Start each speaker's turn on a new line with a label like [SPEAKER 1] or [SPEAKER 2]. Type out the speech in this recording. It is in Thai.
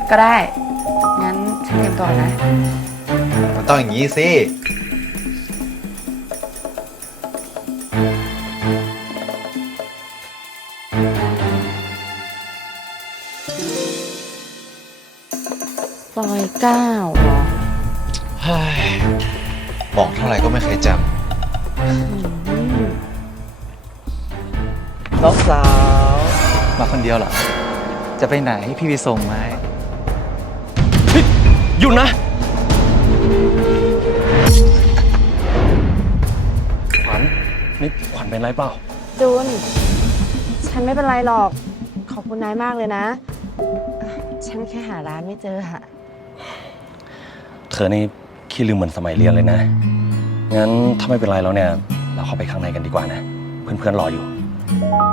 [SPEAKER 1] ก็ได้ งั้นฉันเตรียมตัวนะ
[SPEAKER 2] มันต้องอย่างนี้สิ
[SPEAKER 1] ซอย9เหรอ
[SPEAKER 2] เฮ้ยบอกเท่าไหร่ก็ไม่เคยจ
[SPEAKER 3] น้องสาวมาคนเดียวเหรอ จะไปไหนพี่ไปส่งไหม
[SPEAKER 4] หยุดนะขวัญนี่ขวัญเป็นไรเปล่า
[SPEAKER 5] จูน ฉันไม่เป็นไรหรอก ขอบคุณนายมากเลยนะฉันแค่หาร้านไม่เจอค่ะ
[SPEAKER 4] เธอนี่ขี้ลืมเหมือนสมัยเรียนเลยนะ งั้นถ้าไม่เป็นไรแล้วเนี่ย เราเข้าไปข้างในกันดีกว่านะ เพื่อนๆรออยู่